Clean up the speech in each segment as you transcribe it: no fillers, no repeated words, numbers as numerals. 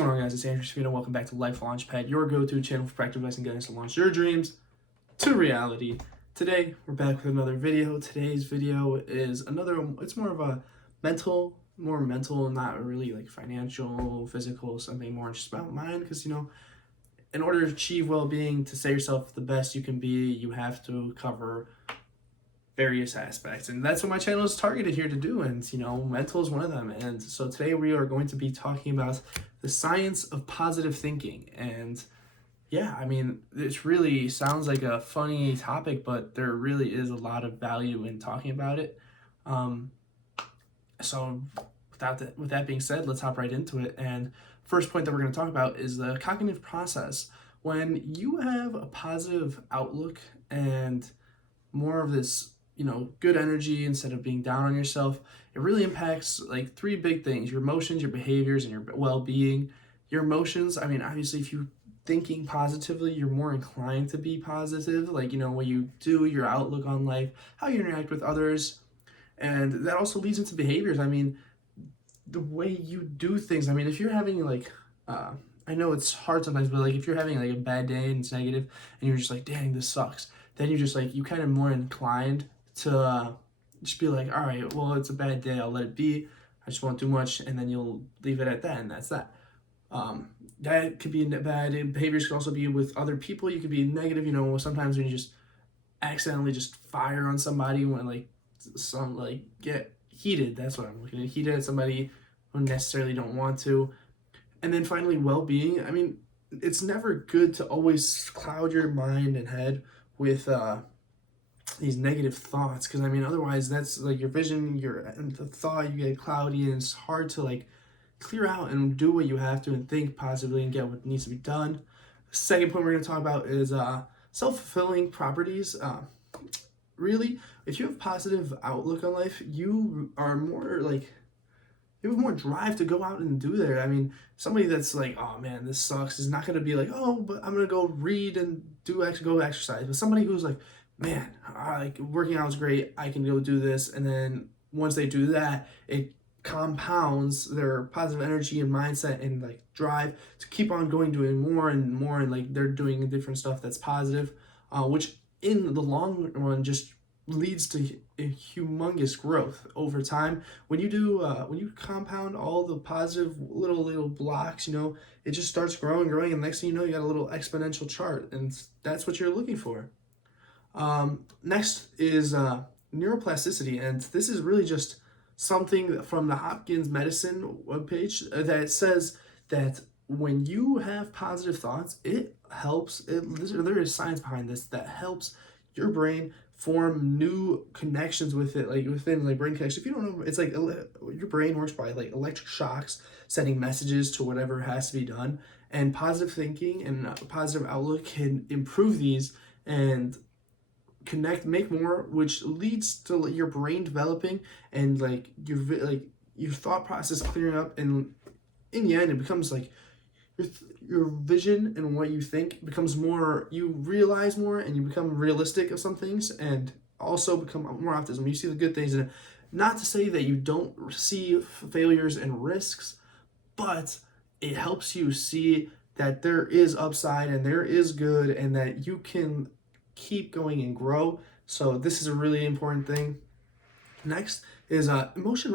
going on, guys? It's Andrew Spino. Welcome back to Life Launchpad, your go-to channel for practical advice and guidance to launch your dreams to reality. Today, we're back with another video. Today's video is it's more of a more mental, not really like financial, physical, something more just about mind. Because, in order to achieve well-being, to say yourself the best you can be, you have to cover various aspects, and that's what my channel is targeted here to do, and mental is one of them. And so today we are going to be talking about the science of positive thinking. And yeah, I mean, it really sounds like a funny topic, but there really is a lot of value in talking about it. So with that being said, let's hop right into it. And first point that we're going to talk about is the cognitive process. When you have a positive outlook and more of this good energy instead of being down on yourself, it really impacts like three big things: your emotions, your behaviors, and your well-being. Your emotions, I mean, obviously if you're thinking positively, you're more inclined to be positive, like what you do, your outlook on life, how you interact with others. And that also leads into behaviors. I mean, the way you do things. I mean, if you're having I know it's hard sometimes, but like if you're having like a bad day and it's negative and you're just like, dang, this sucks, then you're just like, you kind of more inclined to just be like, all right, well, it's a bad day, I'll let it be, I just won't do much, and then you'll leave it at that, and that's that. That could be bad. Behaviors could also be with other people. You could be negative, sometimes when you just accidentally just fire on somebody, when get heated, that's what I'm looking at, heated at somebody who necessarily don't want to. And then finally, well-being. I mean, it's never good to always cloud your mind and head with these negative thoughts, because I mean, otherwise that's like your vision, the thought, you get cloudy, and it's hard to like clear out and do what you have to and think positively and get what needs to be done. The second point we're going to talk about is self-fulfilling properties. Really, if you have positive outlook on life, you are more like, you have more drive to go out and do that. I mean, somebody that's like, oh man, this sucks, is not going to be like, oh, but I'm going to go read and go exercise. But somebody who's like, man, like working out is great, I can go do this. And then once they do that, it compounds their positive energy and mindset and like drive to keep on going, doing more and more. And like they're doing different stuff that's positive, which in the long run just leads to a humongous growth over time. When you compound all the positive little blocks, it just starts growing, and next thing you know, you got a little exponential chart, and that's what you're looking for. Next is neuroplasticity, and this is really just something from the Hopkins Medicine webpage that says that when you have positive thoughts, it helps. There is science behind this that helps your brain form new connections with it, like within like brain connections. If you don't know, it's like your brain works by like electric shocks, sending messages to whatever has to be done. And positive thinking and positive outlook can improve these and make more, which leads to your brain developing and like your thought process clearing up. And in the end, it becomes like your vision and what you think becomes more, you realize more, and you become realistic of some things, and also become more optimism. You see the good things in it. Not to say that you don't see failures and risks, but it helps you see that there is upside and there is good, and that you can keep going and grow. So this is a really important thing. Next is emotional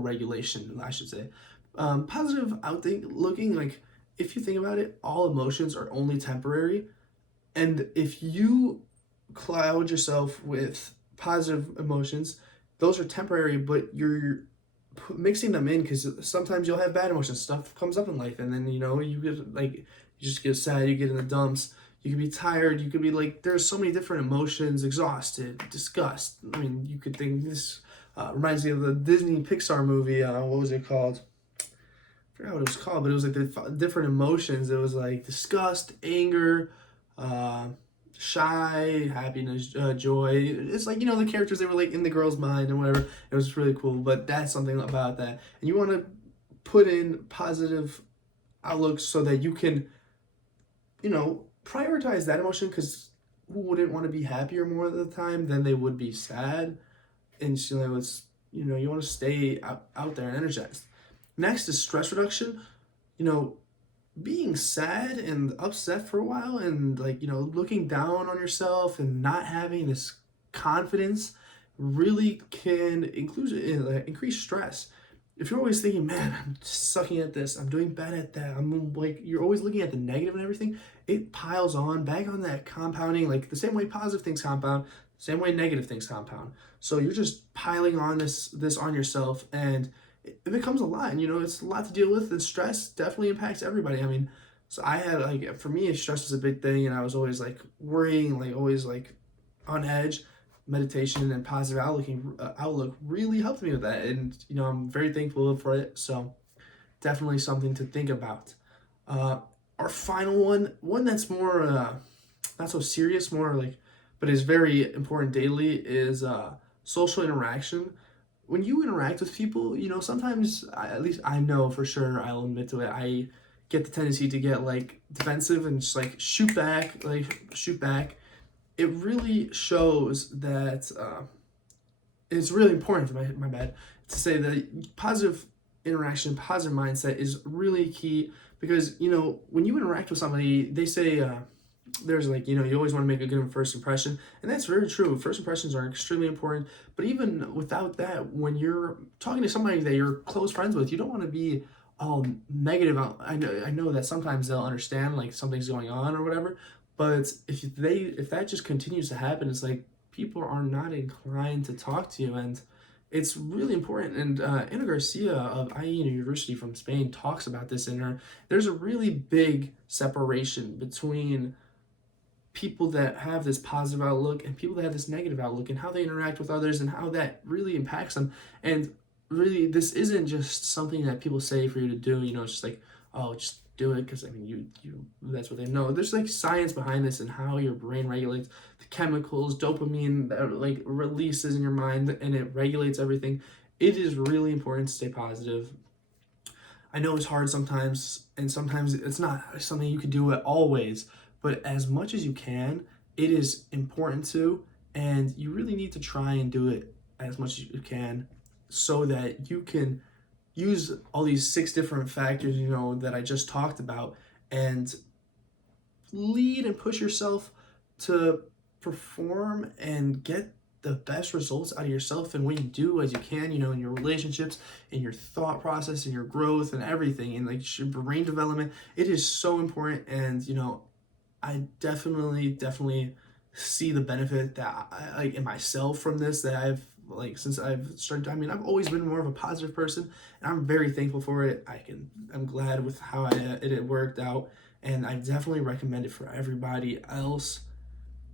regulation, I should say. Positive outlooking, like if you think about it, all emotions are only temporary. And if you cloud yourself with positive emotions, those are temporary, but you're mixing them in, because sometimes you'll have bad emotions, stuff comes up in life, and then you get like, you just get sad, you get in the dumps, you could be tired, you could be like, there's so many different emotions, exhausted, disgust. I mean, you could think this reminds me of the Disney Pixar movie, what was it called? I forgot what it was called, but it was like the different emotions. It was like disgust, anger, shy, happiness, joy. It's like, the characters, they were like in the girl's mind and whatever. It was really cool, but that's something about that. And you want to put in positive outlooks so that you can, prioritize that emotion, because who wouldn't want to be happier more of the time than they would be sad? And it's, you want to stay out there and energized. Next is stress reduction. you know, being sad and upset for a while and like, looking down on yourself and not having this confidence really can increase stress. If you're always thinking, man, I'm sucking at this, I'm doing bad at that, I'm like, you're always looking at the negative and everything, it piles on back on that compounding, like the same way positive things compound, same way negative things compound. So you're just piling on this on yourself, and it becomes a lot. And it's a lot to deal with, and stress definitely impacts everybody. I mean, so I had, like, for me, stress was a big thing, and I was always like worrying, like always like on edge. Meditation and positive outlook really helped me with that, and I'm very thankful for it. So definitely something to think about. uh our final one that's more not so serious, more like, but is very important daily, is social interaction. When you interact with people, sometimes, at least I know for sure, I'll admit to it, I get the tendency to get like defensive and just like shoot back. It really shows that it's really important, my bad, to say that positive interaction, positive mindset is really key, because when you interact with somebody, they say, there's like, you always want to make a good first impression, and that's very true. First impressions are extremely important, but even without that, when you're talking to somebody that you're close friends with, you don't want to be all negative. I know that sometimes they'll understand like something's going on or whatever, but if that just continues to happen, it's like people are not inclined to talk to you, and it's really important. And Ana Garcia of IE University from Spain talks about this in her. There's a really big separation between people that have this positive outlook and people that have this negative outlook, and how they interact with others and how that really impacts them. And really, this isn't just something that people say for you to do. It's just like, oh, just do it because, I mean, you that's what they know. There's like science behind this and how your brain regulates the chemicals, dopamine that like releases in your mind, and it regulates everything. It is really important to stay positive. I know it's hard sometimes, and sometimes it's not something you can do it always, but as much as you can, it is important to, and you really need to try and do it as much as you can, so that you can use all these six different factors, that I just talked about, and lead and push yourself to perform and get the best results out of yourself and what you do as you can, in your relationships, in your thought process, in your growth and everything, and like your brain development. It is so important. And I definitely see the benefit that I like in myself from this, that I've like since I've started. I mean, I've always been more of a positive person, and I'm very thankful for it. I'm glad with how it worked out, and I definitely recommend it for everybody else.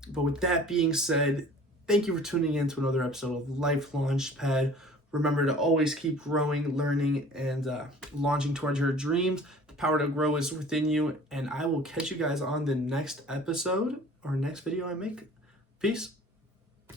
But with that being said, thank you for tuning in to another episode of Life Launchpad. Remember to always keep growing, learning, and launching towards your dreams. The power to grow is within you, and I will catch you guys on the next episode or next video I make. Peace.